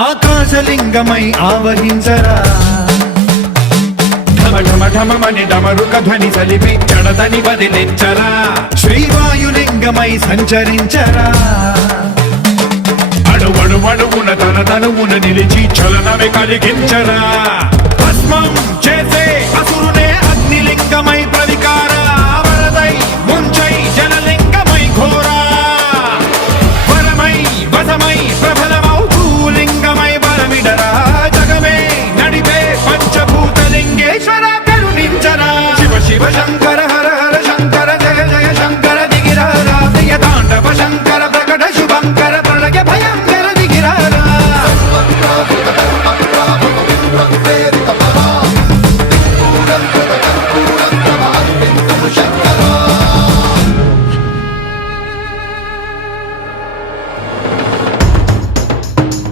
ఆకాశలింగమై ఆవహించరా ఢమఢమని డమరుక ధ్వని సలిపి జడదని వదిలించరా శ్రీవాయులింగమై సంచరించరా అణువణువున తన తనువున నిలిచి చలనమే కలిగించరా